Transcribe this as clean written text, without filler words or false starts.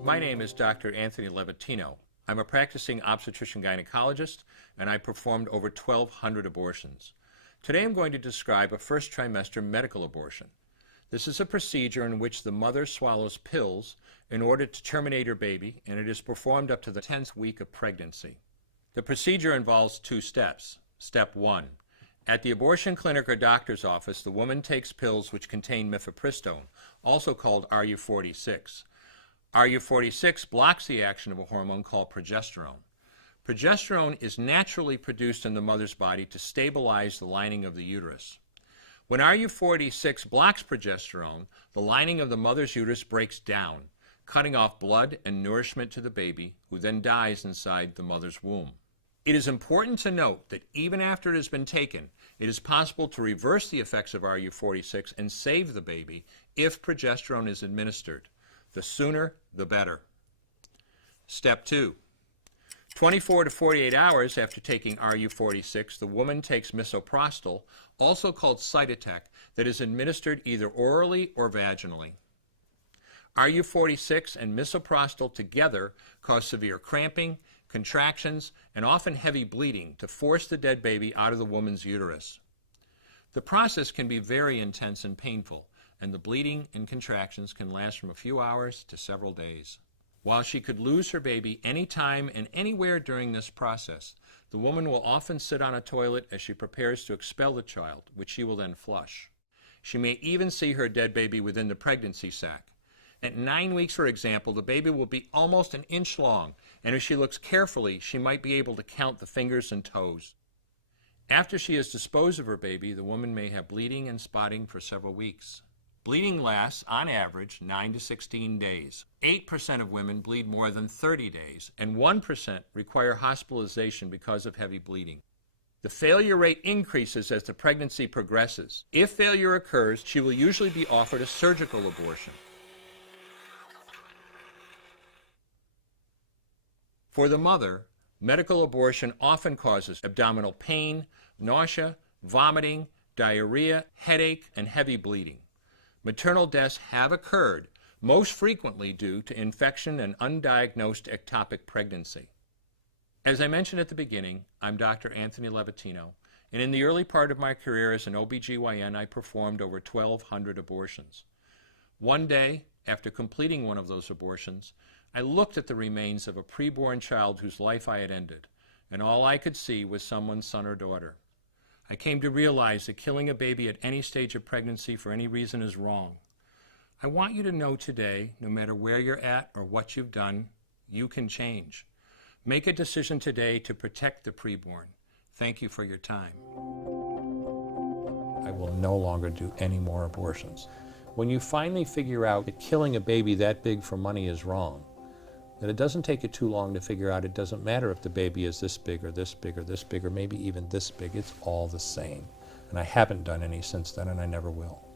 My name is Dr. Antъни Levатino. I'm a practicing obstetrician-gynecologist, and I performed over 1,200 abortions. Today I'm going to describe a first trimester medical abortion. This is a procedure in which the mother swallows pills in order to terminate her baby, and it is performed up to the 10th week of pregnancy. The procedure involves 2 steps. Step 1. At the abortion clinic or doctor's office, the woman takes pills which contain mifepristone, also called RU46. RU46 blocks the action of a hormone called progesterone. Progesterone is naturally produced in the mother's body to stabilize the lining of the uterus. When RU46 blocks progesterone, the lining of the mother's uterus breaks down, cutting off blood and nourishment to the baby, who then dies inside the mother's womb. It is important to note that even after it has been taken, it is possible to reverse the effects of RU46 and save the baby if progesterone is administered. The sooner, the better. Step 2. 24 to 48 hours after taking RU46, the woman takes misoprostol, also called Cytotec, that is administered either orally or vaginally. RU46 and misoprostol together cause severe cramping, contractions, and often heavy bleeding to force the dead baby out of the woman's uterus. The process can be very intense and painful, and the bleeding and contractions can last from a few hours to several days. While she could lose her baby any time and anywhere during this process, the woman will often sit on a toilet as she prepares to expel the child, which she will then flush. She may even see her dead baby within the pregnancy sac. At 9 weeks, for example, the baby will be almost an inch long, and if she looks carefully, she might be able to count the fingers and toes. After she has disposed of her baby, the woman may have bleeding and spotting for several weeks. Bleeding lasts, on average, 9 to 16 days. 8% of women bleed more than 30 days, and 1% require hospitalization because of heavy bleeding. The failure rate increases as the pregnancy progresses. If failure occurs, she will usually be offered a surgical abortion. For the mother, medical abortion often causes abdominal pain, nausea, vomiting, diarrhea, headache, and heavy bleeding. Maternal deaths have occurred, most frequently due to infection and undiagnosed ectopic pregnancy. As I mentioned at the beginning, I'm Dr. Antъни Levatino, and in the early part of my career as an OBGYN, I performed over 1,200 abortions. One day, after completing one of those abortions, I looked at the remains of a preborn child whose life I had ended, and all I could see was someone's son or daughter. I came to realize that killing a baby at any stage of pregnancy for any reason is wrong. I want you to know today, no matter where you're at or what you've done, you can change. Make a decision today to protect the preborn. Thank you for your time. I will no longer do any more abortions. When you finally figure out that killing a baby that big for money is wrong, that it doesn't take you too long to figure out it doesn't matter if the baby is this big or this big or this big or maybe even this big, it's all the same. And I haven't done any since then, and I never will.